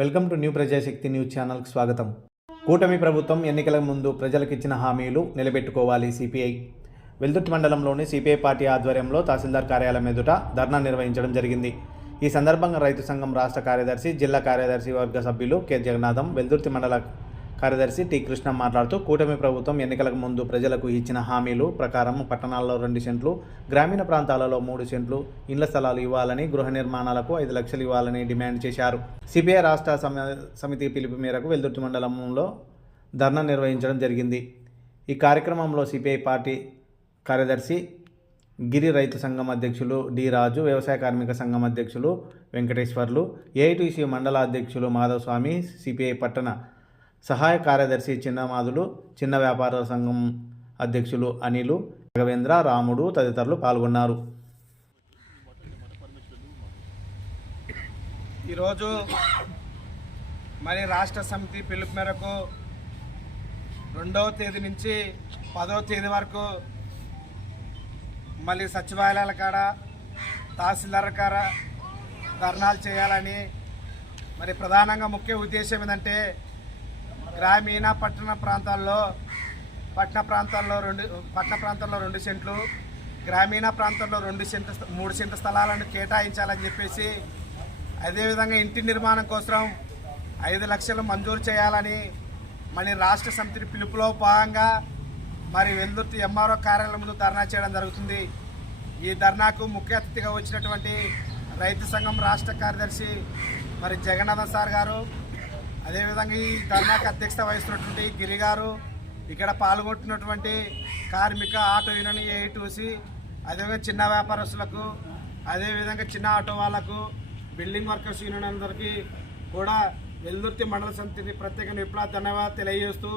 Welcome to new Prajashakti news ఛానల్కి స్వాగతం. కూటమి ప్రభుత్వం ఎన్నికల ముందు ప్రజలకు ఇచ్చిన హామీలు నిలబెట్టుకోవాలి సిపిఐ. వెల్దుర్తి మండలంలోని సిపిఐ పార్టీ ఆధ్వర్యంలో తహసీల్దార్ కార్యాలయం ఎదుట ధర్నా నిర్వహించడం జరిగింది. ఈ సందర్భంగా రైతు సంఘం రాష్ట్ర కార్యదర్శి జిల్లా కార్యదర్శి వర్గ సభ్యులు కె. జగన్నాథం వెల్దుర్తి మండల కార్యదర్శి టి కృష్ణ మాట్లాడుతూ కూటమి ప్రభుత్వం ఎన్నికలకు ముందు ప్రజలకు ఇచ్చిన హామీలు ప్రకారం పట్టణాల్లో రెండు సెంట్లు గ్రామీణ ప్రాంతాలలో మూడు సెంట్లు ఇండ్ల స్థలాలు ఇవ్వాలని గృహ నిర్మాణాలకు ఐదు లక్షలు ఇవ్వాలని డిమాండ్ చేశారు. సిపిఐ రాష్ట్ర సమితి పిలుపు మేరకు వెల్దుర్తి మండలంలో ధర్నా నిర్వహించడం జరిగింది. ఈ కార్యక్రమంలో సిపిఐ పార్టీ కార్యదర్శి గిరి రైతు సంఘం అధ్యక్షులు డి రాజు వ్యవసాయ కార్మిక సంఘం అధ్యక్షులు వెంకటేశ్వర్లు ఏఐటీసీ మండల అధ్యక్షులు మాధవ్ స్వామి సిపిఐ పట్టణ సహాయ కార్యదర్శి చిన్నమాదులు చిన్న వ్యాపార సంఘం అధ్యక్షులు అనిలు రాఘవేంద్ర రాముడు తదితరులు పాల్గొన్నారు. ఈరోజు మరి రాష్ట్ర సమితి పిలుపు మేరకు రెండవ తేదీ నుంచి పదవ తేదీ వరకు మళ్ళీ సచివాలయాల కాడ తహసీల్దార్ కాడ ధర్నాలు చేయాలని మరి ప్రధానంగా ముఖ్య ఉద్దేశం ఏంటంటే గ్రామీణ పట్టణ ప్రాంతాల్లో పట్టణ ప్రాంతాల్లో రెండు పట్టణ ప్రాంతాల్లో రెండు సెంట్లు గ్రామీణ ప్రాంతాల్లో రెండు సెంట్ మూడు సెంట్ స్థలాలను కేటాయించాలని చెప్పేసి అదేవిధంగా ఇంటి నిర్మాణం కోసం ఐదు లక్షలు మంజూరు చేయాలని మరి రాష్ట్ర సమితి పిలుపులో భాగంగా మరి వెల్దుర్తి ఎంఆర్ఓ కార్యాలయం ముందు ధర్నా చేయడం జరుగుతుంది. ఈ ధర్నాకు ముఖ్య అతిథిగా వచ్చినటువంటి రైతు సంఘం రాష్ట్ర కార్యదర్శి మరి జగన్నాథన్ సార్ గారు అదేవిధంగా ఈ ధర్నాకి అధ్యక్షత వహిస్తున్నటువంటి గిరి గారు ఇక్కడ పాల్గొంటున్నటువంటి కార్మిక ఆటో యూనియన్ ఏఐటూసి అదేవిధంగా చిన్న వ్యాపారస్తులకు అదేవిధంగా చిన్న ఆటో వాళ్ళకు బిల్డింగ్ వర్కర్స్ యూనియన్ అందరికీ కూడా వెల్దుర్తి మండల సమితిని ప్రత్యేక విప్లవ ధన్యవాదాలు తెలియజేస్తూ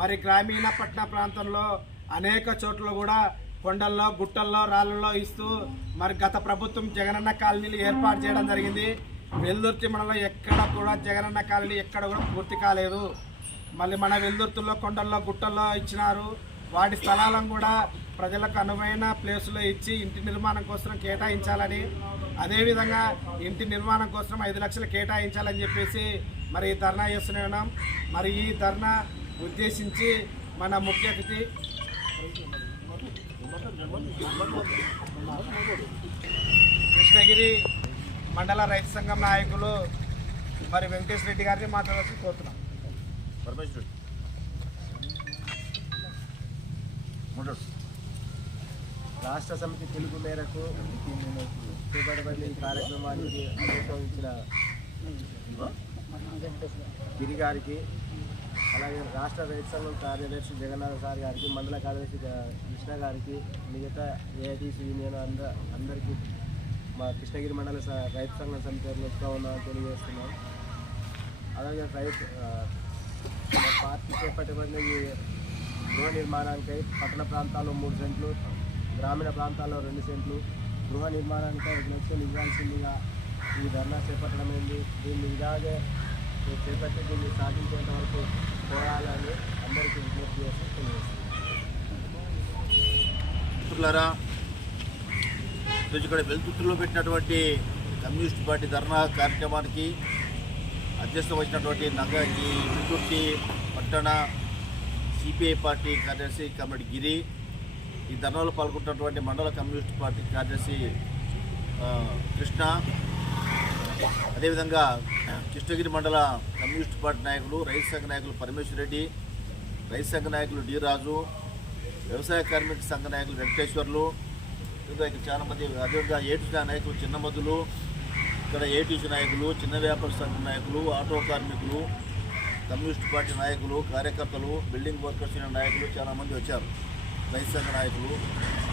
మరి గ్రామీణ పట్టణ ప్రాంతంలో అనేక చోట్ల కూడా కొండల్లో గుట్టల్లో రాళ్ళల్లో ఇస్తూ మరి గత ప్రభుత్వం జగనన్న కాలనీలు ఏర్పాటు చేయడం జరిగింది. వెల్దుర్తి మనలో ఎక్కడ కూడా జగనన్న కాలనీ ఎక్కడ కూడా పూర్తి కాలేదు. మళ్ళీ మన వెల్దుర్తుల్లో కొండల్లో గుట్టల్లో ఇచ్చినారు. వాటి స్థలాలను కూడా ప్రజలకు అనువైన ప్లేసులో ఇచ్చి ఇంటి నిర్మాణం కోసం కేటాయించాలని అదేవిధంగా ఇంటి నిర్మాణం కోసం ఐదు లక్షలు కేటాయించాలని చెప్పేసి మరి ఈ ధర్నా చేస్తూనే ఉన్నాం మరి ఈ ధర్నా ఉద్దేశించి మన ముఖ్య అతిథి కృష్ణగిరి మండల రైతు సంఘం నాయకులు మరి వెంకటేష్ రెడ్డి గారిని మాట్లాడాల్సి కోరుతున్నాం. రాష్ట్ర సమితి పిలుపు మేరకు చేపట్టబడిన ఈ కార్యక్రమానికి ఆదేశించిన గిరి గారికి అలాగే రాష్ట్ర రైతు సంఘం కార్యదర్శి జగన్నాథ్ సార్ గారికి మండల కార్యదర్శి కృష్ణ గారికి మిగతా ఏఐటీసీ యూనియన్ అందరికీ మా కృష్ణగిరి మండల స- రైతు సంఘం సమితి వస్తూ ఉన్నామని తెలియజేస్తున్నాం. అలాగే రైతు పార్టీ చేపట్టబడిన ఈ గృహ నిర్మాణానికై పట్టణ ప్రాంతాల్లో మూడు సెంట్లు గ్రామీణ ప్రాంతాల్లో రెండు సెంట్లు. గృహ నిర్మాణానికి ఐదు లక్షలు ఇవ్వాల్సిందిగా ఈ ధర్నా చేపట్టడం ఏంది దీన్ని ఇలాగే చేపట్టి దీన్ని సాధించేంత వరకు పోరాలని అందరికీ విజ్ఞప్తి చేసి తెలియజేస్తున్నాం. ఈరోజు ఇక్కడ వెలుతురులో పెట్టినటువంటి కమ్యూనిస్ట్ పార్టీ ధర్నా కార్యక్రమానికి అధ్యక్షత వచ్చినటువంటి నగ ఈ వెలుతుర్తి పట్టణ సిపిఐ పార్టీ కార్యదర్శి కమిటీ గిరి ఈ ధర్నాలో పాల్గొంటున్నటువంటి మండల కమ్యూనిస్ట్ పార్టీ కార్యదర్శి కృష్ణ. అదేవిధంగా కృష్ణగిరి మండల కమ్యూనిస్ట్ పార్టీ నాయకులు రైతు సంఘ నాయకులు పరమేశ్వర్ రెడ్డి రైతు సంఘ నాయకులు డి రాజు వ్యవసాయ కార్మిక సంఘ నాయకులు వెంకటేశ్వర్లు ఇంకా ఇక్కడ చాలా మంది అదేవిధంగా ఏటీసీ నాయకులు చిన్నమద్దులు ఇక్కడ ఏటీసీ నాయకులు చిన్న వ్యాపార సంఘ నాయకులు ఆటో కార్మికులు కమ్యూనిస్ట్ పార్టీ నాయకులు కార్యకర్తలు బిల్డింగ్ వర్కర్స్ యూనియన్ నాయకులు చాలా మంది వచ్చారు. రైతు సంఘ నాయకులు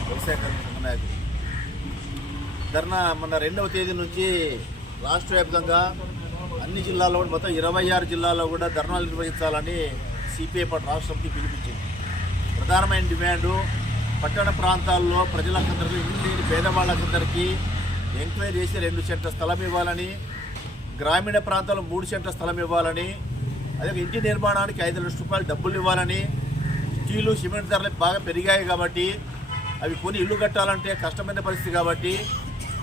వ్యవసాయ కార్మిక సంఘ నాయకులు. ధర్నా మన రెండవ తేదీ నుంచి రాష్ట్ర వ్యాప్తంగా అన్ని జిల్లాల్లో కూడా మొత్తం ఇరవై ఆరు జిల్లాల్లో కూడా ధర్నాలు నిర్వహించాలని సిపిఐ పార్టీ రాష్ట్ర పిలిపించింది. ప్రధానమైన డిమాండు పట్టణ ప్రాంతాల్లో ప్రజలందరికీ ఇల్లు లేని పేదవాళ్ళందరికీ ఎంక్వైరీ చేసి రెండు సెంట్ల స్థలం ఇవ్వాలని గ్రామీణ ప్రాంతాల్లో మూడు సెంట్ల స్థలం ఇవ్వాలని అదే ఇంటి నిర్మాణానికి ఐదు లక్షల రూపాయలు డబ్బులు ఇవ్వాలని స్టీలు సిమెంట్ ధరలు బాగా పెరిగాయి కాబట్టి అవి కొని ఇల్లు కట్టాలంటే కష్టమైన పరిస్థితి కాబట్టి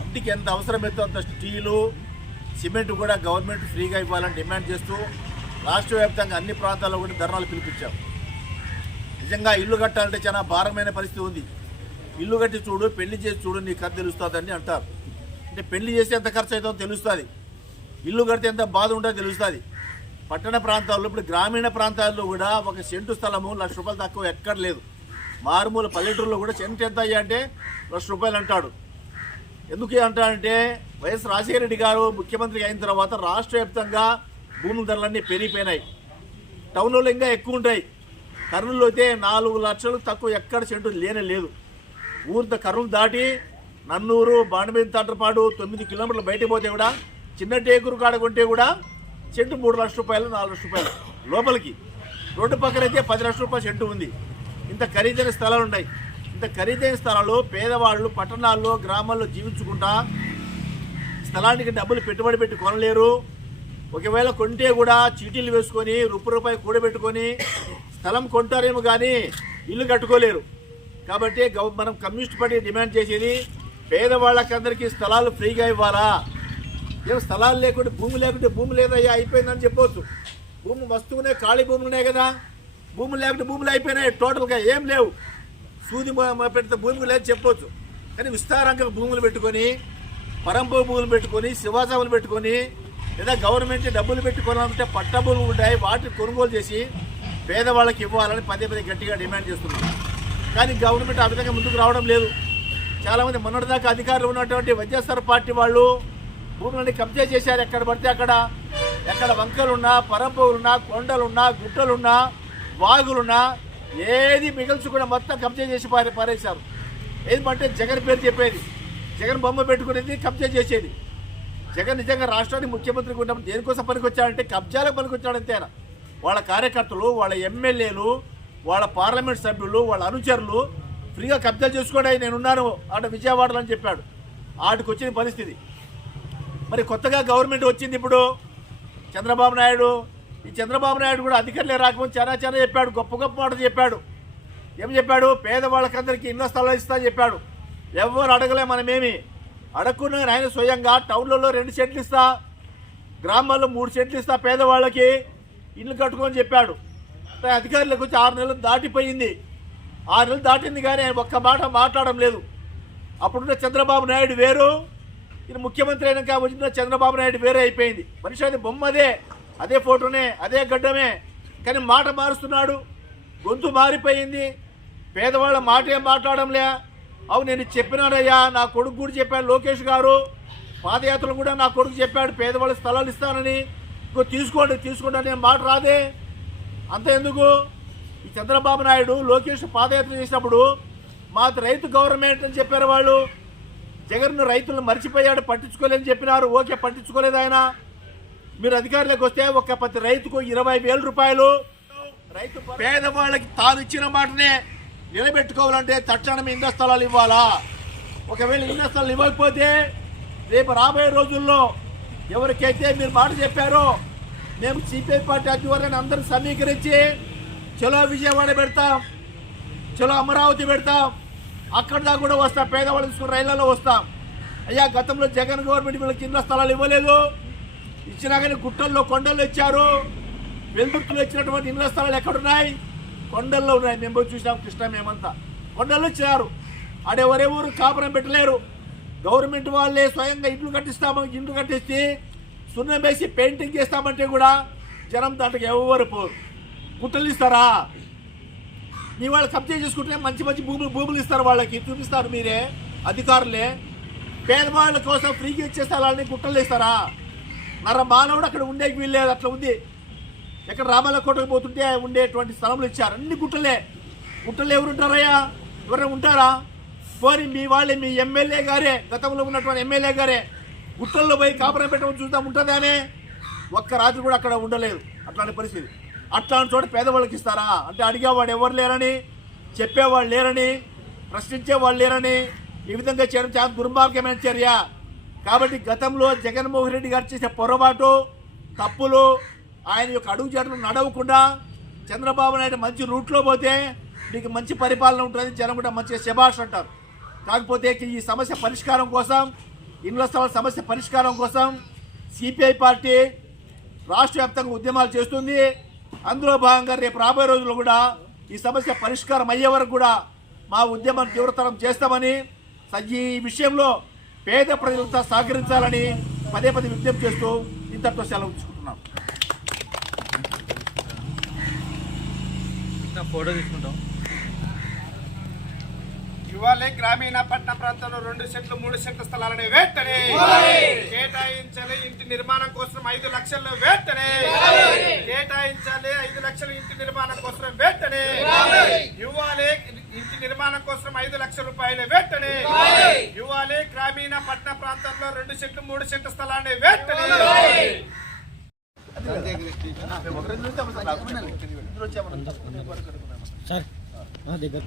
ఇంటికి ఎంత అవసరమైతే అంత స్టీలు సిమెంట్ కూడా గవర్నమెంట్ ఫ్రీగా ఇవ్వాలని డిమాండ్ చేస్తూ రాష్ట్ర వ్యాప్తంగా అన్ని ప్రాంతాల్లో కూడా ధర్నాలు పిలిపించాం. నిజంగా ఇల్లు కట్టాలంటే చాలా భారమైన పరిస్థితి ఉంది. ఇల్లు కట్టి చూడు పెళ్ళి చేసి చూడు నీ ఖర్చు తెలుస్తుందని అంటారు. అంటే పెళ్ళి చేస్తే ఎంత ఖర్చు అవుతుందో తెలుస్తుంది. ఇల్లు కడితే ఎంత బాధ ఉంటుందో తెలుస్తుంది. పట్టణ ప్రాంతాల్లో ఇప్పుడు గ్రామీణ ప్రాంతాల్లో కూడా ఒక సెంటు స్థలము లక్ష రూపాయలు తక్కువ ఎక్కడ లేదు. మారుమూల పల్లెటూరులో కూడా సెంటు ఎంత అయ్యా అంటే లక్ష రూపాయలు అంటాడు. ఎందుకు అంటాడంటే వైఎస్ రాజశేఖర రెడ్డి గారు ముఖ్యమంత్రి అయిన తర్వాత రాష్ట్ర వ్యాప్తంగా భూముల ధరలన్నీ పెరిగిపోయినాయి. టౌన్లో ఇంకా ఎక్కువ ఉంటాయి. కర్నూలు అయితే నాలుగు లక్షలు తక్కువ ఎక్కడ చెట్టు లేనే లేదు. ఊరితో కర్నూలు దాటి నన్నూరు బాండమీద తండ్రపాడు తొమ్మిది కిలోమీటర్లు బయటకు పోతే కూడా చిన్న టేకురు కాడ కొంటే కూడా చెట్టు మూడు లక్షల రూపాయలు నాలుగు లక్షల రూపాయలు. లోపలికి. రోడ్డు పక్కన అయితే పది లక్షల రూపాయల చెట్టు ఉంది. ఇంత ఖరీదైన స్థలాలు ఉన్నాయి. ఇంత ఖరీదైన స్థలాలు పేదవాళ్ళు పట్టణాల్లో గ్రామాల్లో జీవించుకుంటా స్థలానికి డబ్బులు పెట్టుబడి పెట్టి కొనలేరు. ఒకవేళ కొంటే కూడా చీటీలు వేసుకొని రూపాయి రూపాయి కూడబెట్టుకొని స్థలం కొంటారేమో కానీ ఇల్లు కట్టుకోలేరు. కాబట్టి మనం కమ్యూనిస్ట్ పార్టీ డిమాండ్ చేసేది పేదవాళ్ళకందరికీ స్థలాలు ఫ్రీగా ఇవ్వాలా? ఏం స్థలాలు లేకుంటే భూమి లేకుంటే భూమి లేదయ్యా అయిపోయిందని చెప్పవచ్చు భూమి వస్తువునే ఖాళీ భూములు ఉన్నాయి కదా. భూములు లేకుంటే భూములు అయిపోయినాయి టోటల్గా ఏం లేవు. సూది పెడితే భూమి లేదు చెప్పవచ్చు కానీ విస్తారంగా భూములు పెట్టుకొని పరంపర భూములు పెట్టుకొని శివాసములు పెట్టుకొని లేదా గవర్నమెంట్ డబ్బులు పెట్టుకోవాలంటే పట్ట భూములు ఉంటాయి వాటిని కొనుగోలు చేసి పేదవాళ్ళకి ఇవ్వాలని పదే పదే గట్టిగా డిమాండ్ చేస్తున్నాం కానీ గవర్నమెంట్ ఆ విధంగా ముందుకు రావడం లేదు. చాలామంది మొన్నటిదాకా అధికారులు ఉన్నటువంటి వైద్యస్థర పార్టీ వాళ్ళు భూములని కబ్జా చేశారు. ఎక్కడ పడితే అక్కడ. ఎక్కడ వంకలున్నా పరంపలున్నా కొండలున్నా గుట్టలున్నా వాగులున్నా ఏది మిగల్చుకుని మొత్తం కబ్జా చేసి పారే పారేశారు. ఏమంటే జగన్ పేరు చెప్పేది. జగన్ బొమ్మ పెట్టుకునేది కబ్జా చేసేది. జగన్ నిజంగా రాష్ట్రానికి ముఖ్యమంత్రిగా ఉన్నప్పుడు దేనికోసం పనికొచ్చాడంటే కబ్జాలకు పనికొచ్చాడంతేనా వాళ్ళ కార్యకర్తలు వాళ్ళ ఎమ్మెల్యేలు వాళ్ళ పార్లమెంట్ సభ్యులు వాళ్ళ అనుచరులు ఫ్రీగా కబ్జా చేసుకోండి నేనున్నాను అటు విజయవాడలో అని చెప్పాడు. ఆటికి వచ్చిన పరిస్థితి. మరి కొత్తగా గవర్నమెంట్ వచ్చింది ఇప్పుడు. చంద్రబాబు నాయుడు ఈ చంద్రబాబు నాయుడు కూడా అధికారులే రాకముందు చాలా చాలా చెప్పాడు గొప్ప గొప్ప మాటలు చెప్పాడు. ఏం చెప్పాడు? పేదవాళ్ళకందరికీ ఇళ్ళ స్థలాలు ఇస్తా చెప్పాడు. ఎవరు అడగలే మనమేమి? అడగకుండా ఆయన స్వయంగా టౌన్లలో రెండు సెంట్లు ఇస్తా గ్రామాల్లో మూడు సెంట్లు ఇస్తా పేదవాళ్ళకి. ఇల్లు కట్టుకొని చెప్పాడు. అధికారులకు వచ్చి ఆరు నెలలు దాటిపోయింది. ఆరు నెలలు దాటింది కానీ ఆయన ఒక్క మాట మాట్లాడడం లేదు. అప్పుడున్న చంద్రబాబు నాయుడు వేరు. ఈయన ముఖ్యమంత్రి అయినాక వచ్చిన చంద్రబాబు నాయుడు వేరే అయిపోయింది. మనిషి అది బొమ్మ అదే. అదే ఫోటోనే అదే గడ్డమే. కానీ మాట మారుస్తున్నాడు. గొంతు మారిపోయింది. పేదవాళ్ళ మాట ఏం మాట్లాడంలే అవు నేను చెప్పినానయ్యా నా కొడుకు కూడా చెప్పాడు లోకేష్ గారు. పాదయాత్రలు కూడా నా కొడుకు చెప్పాడు పేదవాళ్ళ స్థలాలు ఇస్తానని. ఇంకో తీసుకోండి తీసుకోండి అనే మాట రాదే. అంత ఎందుకు? ఈ చంద్రబాబు నాయుడు లోకేష్ పాదయాత్ర చేసినప్పుడు మాది రైతు గవర్నమెంట్ అని చెప్పారు వాళ్ళు. జగన్ రైతులను మర్చిపోయాడు పట్టించుకోలేదని చెప్పినారు. ఓకే పట్టించుకోలేదు ఆయన. మీరు అధికారులకు వస్తే ఒక ప్రతి రైతుకు ఇరవై వేల రూపాయలు. రైతు పేదవాళ్ళకి తాను ఇచ్చిన మాటనే నిలబెట్టుకోవాలంటే తక్షణమే ఇంద స్థలాలు ఇవ్వాలా? ఒకవేళ ఇంద స్థలాలు ఇవ్వకపోతే రేపు రాబోయే రోజుల్లో ఎవరికైతే మీరు మాట చెప్పారో మేము సిపిఐ పార్టీ ఆధ్వర్యాన్ని అందరూ సమీకరించి చలో విజయవాడ పెడతాం చలో అమరావతి పెడతాం అక్కడ దాకా కూడా వస్తాం పేదవాళ్ళు తీసుకుని రైళ్ళలో వస్తాం. అయ్యా గతంలో జగన్ గవర్నమెంట్ వీళ్ళకి కింద స్థలాలు ఇవ్వలేదు. ఇచ్చినా కానీ గుట్టల్లో కొండల్లో ఇచ్చారు వెల్దుర్తులు ఇచ్చినటువంటి ఇళ్ళ స్థలాలు ఎక్కడున్నాయి? కొండల్లో ఉన్నాయి. మేము చూసాం కృష్ణ మేమంతా. కొండల్లో ఇచ్చారు ఆడెవరెవరు కాపురం పెట్టలేరు. గవర్నమెంట్ వాళ్ళే స్వయంగా ఇండ్లు కట్టిస్తామని ఇండ్లు కట్టిస్తే సున్నం వేసి పెయింటింగ్ చేస్తామంటే కూడా జనం దాంట్లోకి ఎవరు పోరు. గుట్టలు ఇస్తారా? మీ వాళ్ళు కబ్జా చేసుకుంటే మంచి మంచి భూములు భూములు ఇస్తారు వాళ్ళకి చూపిస్తారు మీరే అధికారులే. పేదవాళ్ళ కోసం ఫ్రీగా ఇచ్చే వాళ్ళని గుట్టలు ఇస్తారా నర మానవుడు అక్కడ ఉండేకి వీల్లేదు అట్లా ఉంది. ఎక్కడ రామాల కోటకు పోతుంటే ఉండేటువంటి స్థలములు ఇచ్చారు అన్ని గుట్టలే. గుట్టలు ఎవరు ఉంటారయ్యా ఎవరైనా ఉంటారా? పోని మీ వాళ్ళే మీ ఎమ్మెల్యే గారే గతంలో ఉన్నటువంటి ఎమ్మెల్యే గారే గుట్టల్లో పోయి కాపురం పెట్టడం చూద్దాం ఉంటుందానే? ఒక్క రాత్రి కూడా అక్కడ ఉండలేదు అట్లాంటి పరిస్థితి. అట్లాంటి చోట పేదవాళ్ళకి ఇస్తారా? అంటే అడిగేవాడు ఎవరు లేరని చెప్పేవాళ్ళు లేరని ప్రశ్నించేవాళ్ళు లేరని ఈ విధంగా చేయడం చాలా దుర్మార్గమైన చర్య. కాబట్టి గతంలో జగన్మోహన్ రెడ్డి గారు చేసే పొరపాటు తప్పులు ఆయన యొక్క అడుగు జాడలు నడవకుండా చంద్రబాబు నాయుడు మంచి రూట్లో పోతే నీకు మంచి పరిపాలన ఉంటుంది జనం కూడా మంచిగా శభాష్ అంటారు. కాకపోతే ఈ సమస్య పరిష్కారం కోసం ఇండ్ల స్థలాల సమస్య పరిష్కారం కోసం సిపిఐ పార్టీ రాష్ట్ర వ్యాప్తంగా ఉద్యమాలు చేస్తుంది. అందులో భాగంగా రేపు రాబోయే రోజుల్లో కూడా ఈ సమస్య పరిష్కారం అయ్యే వరకు కూడా మా ఉద్యమం తీవ్రతరం చేస్తామని ఈ విషయంలో పేద ప్రజలతో సహకరించాలని పదే పదే విజ్ఞప్తి చేస్తూ ఇంతటితో సెలవు తీసుకుంటున్నాం. ఫోటో తీసుకుంటాం. ఇవాళ గ్రామీణ పట్టణ ప్రాంతంలో రెండు సెంట్లు మూడు సెంట్ల స్థలాలని వెంటనే కేటాయించాలి ఇంటి నిర్మాణం కోసం ఐదు లక్షలు వెంటనే కేటాయించాలి ఐదు లక్షల ఇంటి నిర్మాణం కోసం వెంటనే ఇవ్వాలి. ఇంటి నిర్మాణం కోసం ఐదు లక్షల రూపాయలు వెంటనే ఇవ్వాలి. గ్రామీణ పట్టణ ప్రాంతంలో రెండు సెంట్లు మూడు సెంట్ల స్థలాన్ని వెంటనే సార్.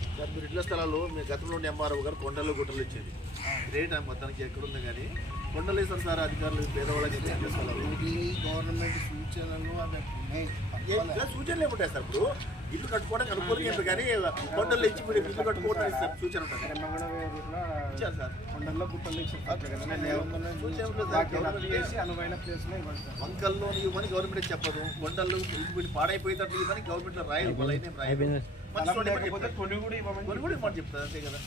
సార్ మీరు ఇళ్ళ స్థలాలు మీ గతంలో ఎంఆర్ఓ గారు కొండలు గుట్టలు ఇచ్చేది. రేట్ మొత్తానికి ఎక్కడుంది కానీ కొండలు వేస్తారు సార్ అధికారులు పేదవాళ్ళకి ఇచ్చే ఇళ్ళ స్థలాలు గవర్నమెంట్ సూచనలు సూచనలు ఏముంటాయి సార్ ఇప్పుడు? ఇల్లు కట్టుకోవడానికి అనుకూలంగా కానీ కొండలు ఇచ్చి మీరు ఇల్లు కట్టుకోవడం ఇస్తారు సూచన ఇచ్చారు సార్. కొండల్లో గుట్టలు సార్. సార్. వంకల్లో ఇవ్వమని గవర్నమెంట్ చెప్పదు. కొండలు ఇల్లు పాడైపోయేటట్టు ఇవ్వని గవర్నమెంట్ వాళ్ళైతే రాయదు చెప్తారు. కొన్ని కూడా ఇవ్వమని కొన్ని కూడా ఇవ్వమని చెప్తారు అంతే కదా